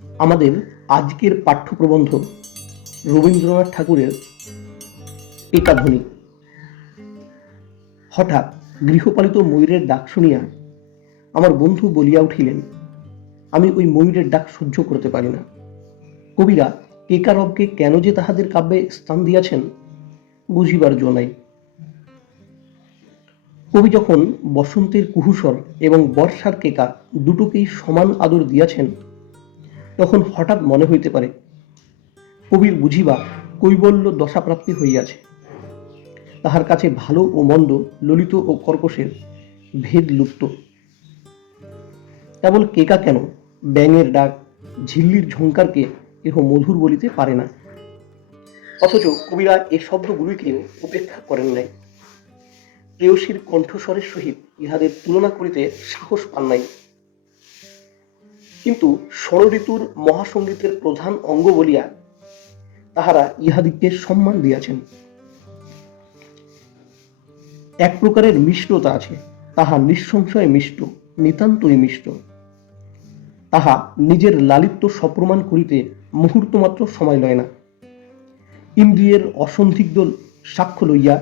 আমাদের আজকের পাঠ্যপ্রবন্ধ রবীন্দ্রনাথ ঠাকুরের একাধ্বনি। হঠাৎ গৃহপালিত ময়ূরের ডাক শুনিয়া আমার বন্ধু বলিয়া উঠিলেন, আমি ওই ময়ূরের ডাক সহ্য করতে পারি না। কবিরা কেকারবকে কেন যে তাহাদের কাব্যে স্থান দিয়াছেন বুঝিবার জো নাই। কবি যখন বসন্তের কুহুসর এবং বর্ষার কেকা দুটোকেই সমান আদর দিয়াছেন, তখন হঠাৎ মনে হইতে পারে কবির বুঝিবা কৈবল্য দশাপ্রাপ্তি হইয়াছে। তাহার কাছে ভালো ও মন্দ, ললিত ও কর্কশের ভেদ লুপ্ত। কেবল কেকা কেন, ব্যাঙের ডাক, ঝিল্লির ঝঙ্কারকে কেহ মধুর বলিতে পারে না। অথচ কবিরা এ শব্দগুলিকেও উপেক্ষা করেন নাই। প্রেয়সীর কণ্ঠস্বরের সহিত ইহাদের তুলনা করিতে সাহস পান নাই। কিন্তু ষড়ঋতুর মহাসঙ্গীতের প্রধান অঙ্গ বলিয়া তাহারা ইহাদিগকে সম্মান দিয়াছেন। এক প্রকারের মিষ্টতা আছে, তাহা নিঃসংশয়ে মিষ্ট, নিতান্তই মিষ্ট। তাহা নিজের লালিত্য সপ্রমাণ করিতে মুহূর্তমাত্র সময় লয় না। ইন্দ্রিয়ের অসন্দিগ্ধ সাক্ষ্য লইয়া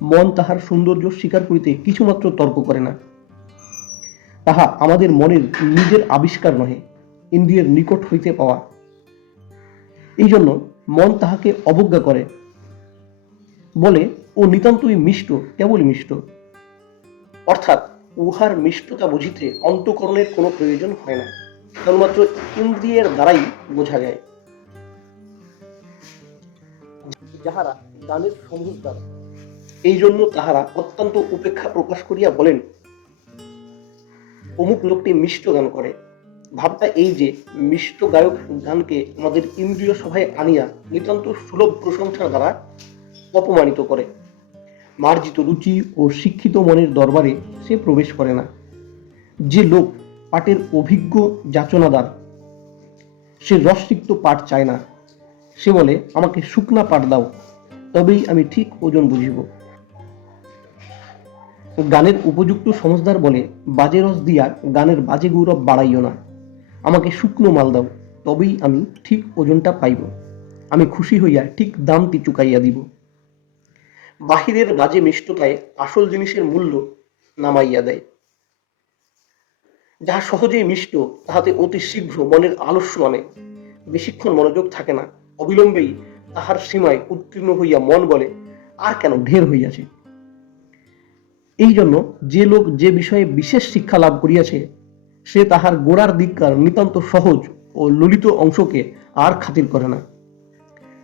মন তাহার সৌন্দর্য স্বীকার করিতে কিছুমাত্র তর্ক করে না। তাহা আমাদের মনের নিজের আবিষ্কার নহে, ইন্দ্রিয়ের নিকট হইতে পাওয়া। এই জন্য মন তাহাকে অবজ্ঞা করে, বলে ও নিতান্তই মিষ্ট, কেবলই মিষ্ট। অর্থাৎ উহার মিষ্টতা বুঝিতে অন্তঃকরণের কোনো প্রয়োজন হয় না, কেবলমাত্র ইন্দ্রিয়ের দ্বারাই বোঝা যায়। যাহারা গানের সমুজদার, এই জন্য তাহারা অত্যন্ত উপেক্ষা প্রকাশ করিয়া বলেন, অমুক লোকটি মিষ্ট গান করে। ভাবটা এই যে মিষ্ট গায়ক গানকে আমাদের ইন্দ্রিয় সভায় আনিয়া নিতান্ত সুলভ প্রশংসার দ্বারা অপমানিত করে। মার্জিত রুচি ও শিক্ষিত মনের দরবারে সে প্রবেশ করে না। যে লোক পাটের অভিজ্ঞ যাচনাদার, সে রসরিক্ত পাট চায় না। সে বলে, আমাকে শুকনা পাট দাও, তবেই আমি ঠিক ওজন বুঝিব। গানের উপযুক্ত সমজদার বলে, বাজে রস দিয়া গানের বাজে গৌরব বাড়াইও না, আমাকে শুকনো মাল দাও, তবেই আমি ঠিক ওজনটা পাইব। আমি খুশি হইয়া ঠিক দামটি চুকাইয়া দিব। বাহিরের বাজে মিষ্টতায় আসল জিনিসের মূল্য নামাইয়া দেয়। যাহা সহজেই মিষ্ট, তাহাতে অতি শীঘ্র মনের আলস্য আনে, বেশিক্ষণ মনোযোগ থাকে না। অবিলম্বেই তাহার সীমায় উত্তীর্ণ হইয়া মন বলে, আর কেন, ঢের হইয়াছে। এই জন্য যে লোক যে বিষয়ে বিশেষ শিক্ষা লাভ করিয়াছে, সে তাহার গোড়ার দিককার নিতান্ত সহজ ও ললিত অংশকে আর খাতির করে না।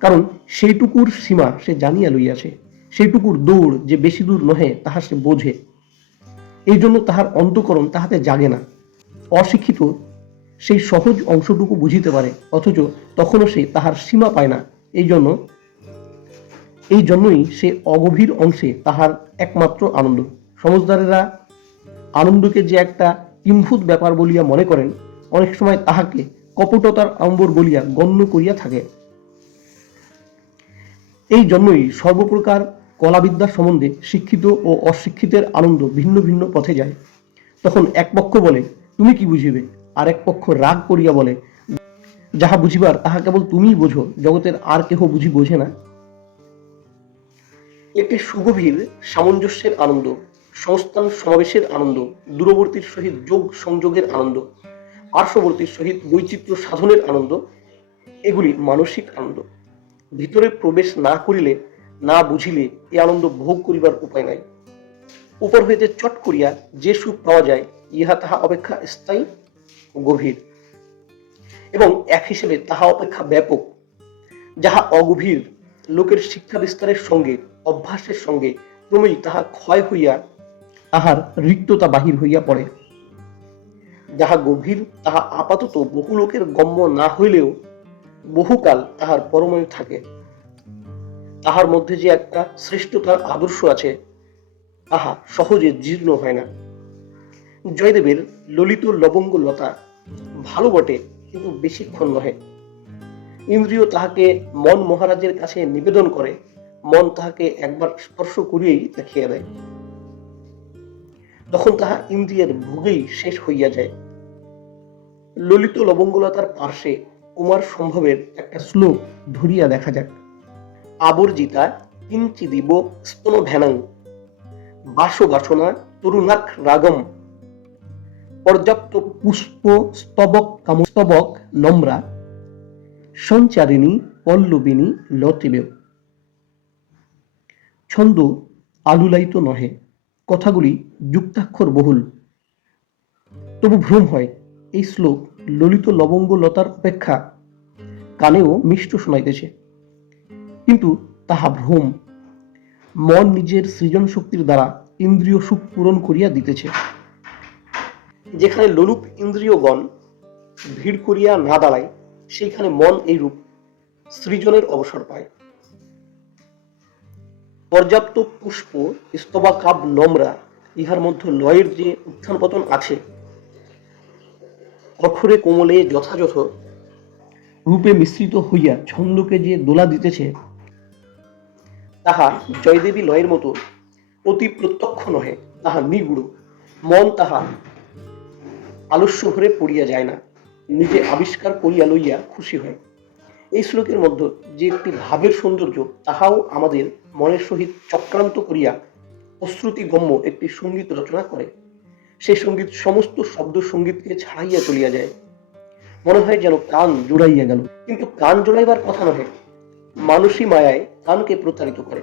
কারণ সেইটুকুর সীমা সে জানিয়া লইয়াছে, সেইটুকুর দৌড় যে বেশি দূর নহে তাহা সে বোঝে। এই জন্য তাহার অন্তঃকরণ তাহাতে জাগে না। অশিক্ষিত সেই সহজ অংশটুকু বুঝিতে পারে, অথচ তখনও সে তাহার সীমা পায় না। এই জন্যই সে অগভীর অংশে তাহার একমাত্র আনন্দ। সমজদারেরা আনন্দকে যে একটা কিম্ভূত ব্যাপার বলিয়া মনে করেন, অনেক সময় তাহাকে কপটতার আম্বর বলিয়া গণ্য করিয়া থাকে। এই জন্যই সর্বপ্রকার কলাবিদ্যা সম্বন্ধে শিক্ষিত ও অশিক্ষিতের আনন্দ ভিন্ন ভিন্ন পথে যায়। তখন এক পক্ষ বলে, তুমি কি বুঝিবে, আর এক পক্ষ রাগ করিয়া বলে, যাহা বুঝিবার তাহা কেবল তুমিই বোঝো, জগতের আর কেহ বোঝে না। একটি সুগভীর সামঞ্জস্যের আনন্দ, সংস্থান সমাবেশের আনন্দ, দূরবর্তীর সহিত যোগ সংযোগের আনন্দ, পার্শ্ববর্তীর সহিত বৈচিত্র্য সাধনের আনন্দ, এগুলি মানসিক আনন্দ। ভিতরে প্রবেশ না করিলে, না বুঝিলে এই আনন্দ ভোগ করিবার উপায় নাই। উপর হইতে চট করিয়া যে সুখ পাওয়া যায়, ইহা তাহা অপেক্ষা স্থায়ী ও গভীর, এবং এক হিসেবে তাহা অপেক্ষা ব্যাপক। যাহা অগভীর, লোকের শিক্ষা বিস্তারের সঙ্গে, অভ্যাসের সঙ্গে ক্রমেই তাহা ক্ষয় হইয়া তাহার রিক্ততা বাহির হইয়া পড়ে। যাহা গভীর, তাহা আপাতত বহু লোকের গম্য না হইলেও বহুকাল তাহার পরময় থাকে। তাহার মধ্যে যে একটা শ্রেষ্ঠতার আদর্শ আছে, তাহা সহজে জীর্ণ হয় না। জয়দেবের ললিত লবঙ্গ লতা ভালো বটে, কিন্তু বেশিক্ষণ নহে। ইন্দ্রিয় তাহাকে মন মহারাজের কাছে নিবেদন করে, মন তাহাকে একবার স্পর্শ করিয়েই দেখিয়া দেয়। তখন তাহা ইন্দ্রিয়ের ভোগেই শেষ হইয়া যায়। ললিত লবঙ্গলতার পার্শ্বে কুমার সম্ভবের একটা শ্লোক ধরিয়া দেখা যাক। আবর্জিতা কিঞ্চিদিব স্তন ভ্যানাং বাসো বাসনা তরুণাক রাগম পর্যাপ্ত পুষ্প স্তবক কামস্তবক নম্রা সঞ্চারিণী পল্লবিনী লতিবেব। ছন্দ আলুলায়িত নহে, কথাগুলি যুক্তাক্ষর বহুল, তবু ভ্রম হয় এই শ্লোক ললিত লবঙ্গ লতার অপেক্ষা কানেও মিষ্ট শোনাইতেছে, কিন্তু তাহা ভ্রম। মন নিজের সৃজন শক্তির দ্বারা ইন্দ্রিয় সুখ পূরণ করিয়া দিতেছে। যেখানে লোলুপ ইন্দ্রিয়গণ ভিড় করিয়া না দাঁড়ায়, সেইখানে মন এইরূপ সৃজনের অবসর পায়। পর্যাপ্ত পুষ্প স্তবাকাব নম্রা, ইহার মধ্যে লয়ের যে উত্থান পতন আছে, কঠোরে কোমলে যথাযথ রূপে মিশ্রিত হইয়া ছন্দকে যে দোলা দিতেছে, তাহা জয়দেবী লয়ের মতো অতি প্রত্যক্ষ নহে, তাহা নিগুড়। মন তাহা আলস্য ভরে পড়িয়া যায় না, নিজে আবিষ্কার করিয়া লইয়া খুশি হয়। এই শ্লোকের মধ্যে যে একটি ভাবের সৌন্দর্য, তাহাও আমাদের মনের সহিত চক্রান্ত করিয়া অশ্রুতিগম্য একটি সঙ্গীত রচনা করে। সেই সঙ্গীত সমস্ত শব্দ সঙ্গীতকে ছাড়াইয়া চলিয়া যায়, মনে হয় যেন কান জোড়াইয়া গেল। কিন্তু কান জোড়াইবার কথা নহে, মানুষই মায়ায় কানকে প্রতারিত করে।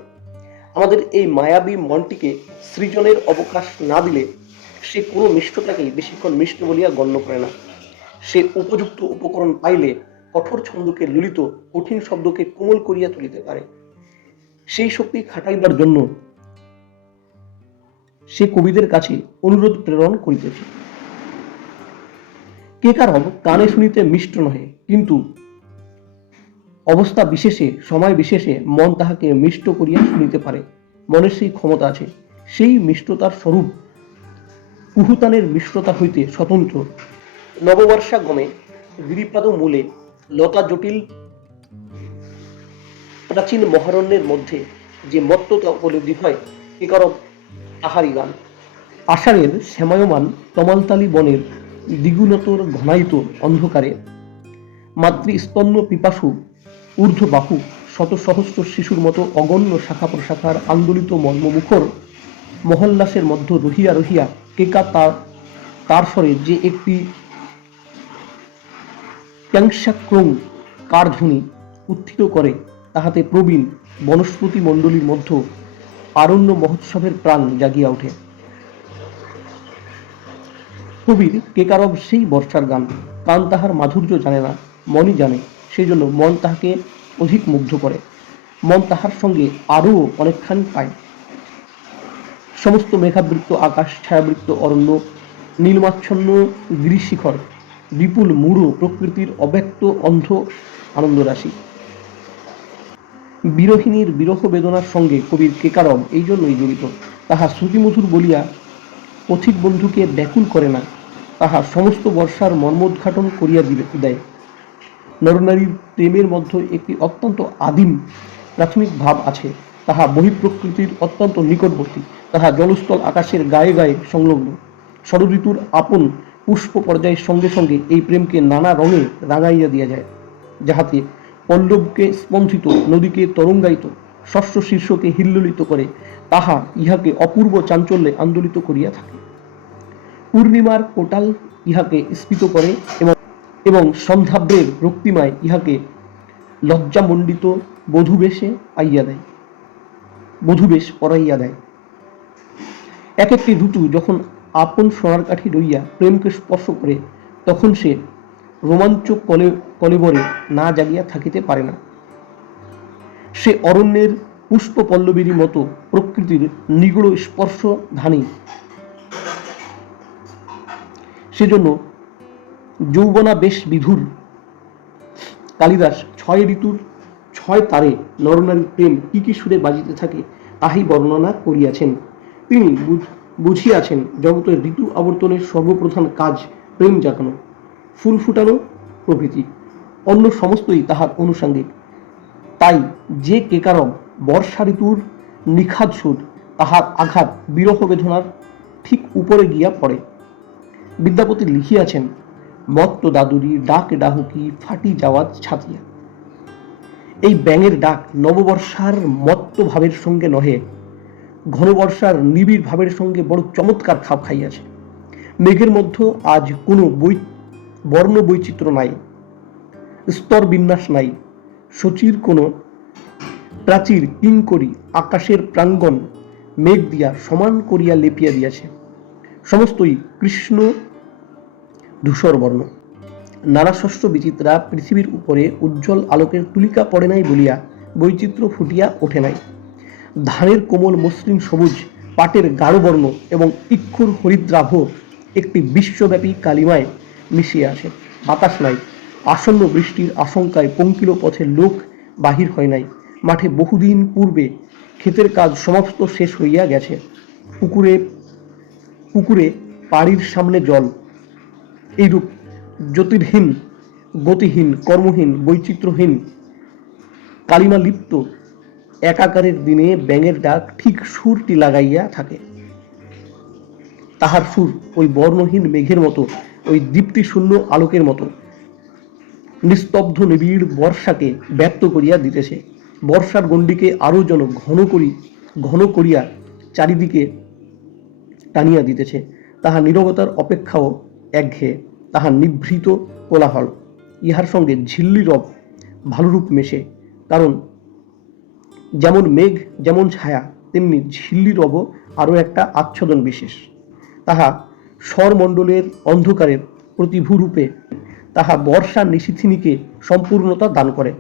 আমাদের এই মায়াবী মনটিকে সৃজনের অবকাশ না দিলে সে কোনো মিষ্টতাকেই বেশিক্ষণ মিষ্ট বলিয়া গণ্য করে না। সে উপযুক্ত উপকরণ পাইলে কঠোর ছন্দকে ললিত, কঠিন শব্দকে কোমল করিয়া তুলিতে পারে। সেই শক্তি খাটাইবার জন্য সে কবিদের কাছে অনুরোধ প্রেরণ করিতেছে। কেকারব কানে শুনিতে মিষ্ট নহে, কিন্তু অবস্থা বিশেষে, সময় বিশেষে মন তাহাকে মিষ্ট করিয়া শুনিতে পারে। মনের সেই ক্ষমতা আছে। সেই মিষ্টতার স্বরূপ কুহুতানের মিশ্রতা হইতে স্বতন্ত্র। নববর্ষা গমে গিরিপাদ মূলে লতা জটিল প্রাচীন মহারণ্যের মধ্যে যে মত্ততা উপলব্ধি হয়, কেকারব তাহারই গান। আষাঢ়ের শ্যামায়মান তমালতালি বনের দ্বিগুণতর ঘনায়িত অন্ধকারে মাতৃস্তন্য পিপাসু ঊর্ধ্ববাহু শত সহস্র শিশুর মতো অগণ্য শাখা প্রশাখার আন্দোলিত মর্মমুখর মহল্লাসের মধ্য রহিয়া রহিয়া কেকা তার স্বরে যে একটি ক্যাংশাক্রং কারধ্বনি উত্থিত করে, তাহাতে প্রবীণ বনস্পতি মণ্ডলীর মধ্য আরণ্য মহোৎসবের প্রাণ জাগিয়া ওঠে। কবির কেকারব সেই বর্ষার গান। কান তাহার মাধুর্য জানে না, মনই জানে। সেই জন্য মন তাহাকে অধিক মুগ্ধ করে। মন তাহার সঙ্গে আরও অনেকখানি পায়। সমস্ত মেঘাবৃত্ত আকাশ, ছায়াবৃত্ত অরণ্য, নীলমাচ্ছন্ন গিরিশিখর, বিপুল মূঢ় প্রকৃতির অব্যক্ত অন্ধ আনন্দরাশি। বিরহিণীর বিরহ বেদনার সঙ্গে কবির কেকারব এই জন্যই জড়িত। তাহা শ্রুতিমধুর বলিয়া পথিক বন্ধুকে ব্যাকুল করে না, তাহা সমস্ত বর্ষার মর্মোদ্ঘাটন করিয়া দেয়। নরনারীর প্রেমের মধ্যে একটি অত্যন্ত আদিম প্রাথমিক ভাব আছে, তাহা বহিঃপ্রকৃতির অত্যন্ত নিকটবর্তী, তাহা জলস্থল আকাশের গায়ে গায়ে সংলগ্ন। ষড়ঋতুর আপন পুষ্প পর্যায়ের সঙ্গে সঙ্গে এই প্রেমকে নানা রঙে রাঙাইয়া দিয়া যায়, যাহাতে পল্লবকে স্পন্দিত, নদীকে তরঙ্গায়িত, শস্য শীর্ষকে হিল্লোলিত করে, তাহা ইহাকে অপূর্ব চাঞ্চল্যে আন্দোলিত করিয়া থাকে। পূর্ণিমার কোটাল ইহাকে স্ফীত করে এবং সন্ধ্যাব্রের রক্তিমায় ইহাকে লজ্জামণ্ডিত বধূবেশ পরাইয়া দেয়। এক একটি ঋতু যখন আপন সোনার কাঠি লইয়া প্রেমকে স্পর্শ করে, তখন সে রোমাঞ্চক কলেবরে না জাগিয়া থাকিতে পারে না। সে অরণ্যের পুষ্প পল্লবীর মতো প্রকৃতির নিগূঢ় স্পর্শ ধানী। সেজন্য যৌবনা বেশ বিধুর কালিদাস ৬ ঋতুর ৬ তারে নরনারীর প্রেম কি কি সুরে বাজিতে থাকে তাহাই বর্ণনা করিয়াছেন। তিনি বুঝিয়াছেন জগতের ঋতু আবর্তনের সর্বপ্রধান কাজ প্রেম জাগানো, ফুল ফুটানো প্রভৃতি। অন্য সমস্তই তাহার অনুষঙ্গিক। তাই যে কেকারব বর্ষা ঋতুর নিখাদ সুর, তাহার আঘাত বিরহ বেদনার ঠিক উপরে গিয়া পড়ে। বিদ্যাপতি লিখিয়াছেন, মত্ত দাদুরি ডাক ডাহুকি ফাটি যাওয়াত ছাতিয়া। এই ব্যাঙের ডাক নববর্ষার মত্ত ভাবের সঙ্গে নহে, ঘনবর্ষার নিবিড় ভাবের সঙ্গে বড় চমৎকার খাপ খাইয়াছে। মেঘের মধ্যে আজ কোনো বর্ণ বৈচিত্র্য নাই, স্তর বিন্যাস নাই, সচির কোনো প্রাচীর কিঙ্করী আকাশের প্রাঙ্গণ মেঘ দিয়া সমান করিয়া লেপিয়া দিয়াছে। সমস্তই কৃষ্ণ ধূসর বর্ণ। নানা শস্য বিচিত্রা পৃথিবীর উপরে উজ্জ্বল আলোকের তুলিকা পড়ে নাই বলিয়া বৈচিত্র্য ফুটিয়া ওঠে নাই। ধানের কোমল মসৃণ সবুজ, পাটের গাঢ় বর্ণ এবং ইক্ষুর হরিদ্রাভ একটি বিশ্বব্যাপী কালিমায় মিশিয়ে আসে। বাতাস নাই, আসন্ন বৃষ্টির আশঙ্কায় পঙ্কিল পথে লোক বাহির হয় নাই। মাঠে বহুদিন পূর্বে ক্ষেতের কাজ সমাপ্ত শেষ হইয়া গেছে। পুকুরে পুকুরে পাড়ির সামনে জল। এইরূপ জ্যোতির্হীন, গতিহীন, কর্মহীন, বৈচিত্র্যহীন, কালিমা লিপ্ত একাকারের দিনে ব্যাঙের ডাক ঠিক সুরটি লাগাইয়া থাকে। তাহার সুর ওই বর্ণহীন মেঘের মতো, ওই দীপ্তিশূন্য আলোকের মতো নিস্তব্ধ নিবিড় বর্ষাকে ব্যক্ত করিয়া দিতেছে। বর্ষার গণ্ডিকে আরো যেন ঘন করিয়া চারিদিকে টানিয়া দিতেছে। তাহার নীরবতার অপেক্ষাও একঘেয়ে, তাহার নিভৃত কোলাহল। ইহার সঙ্গে ঝিল্লি রব ভালোরূপ মেশে, কারণ যেমন মেঘ যেমন ছায়া, তেমনি ঝিল্লি রব আরও একটা আচ্ছাদন বিশেষ। তাহা স্বরমণ্ডলের অন্ধকারের প্রতিভূরূপে তাহা বর্ষা নিশীথিনীকে সম্পূর্ণতা দান করে।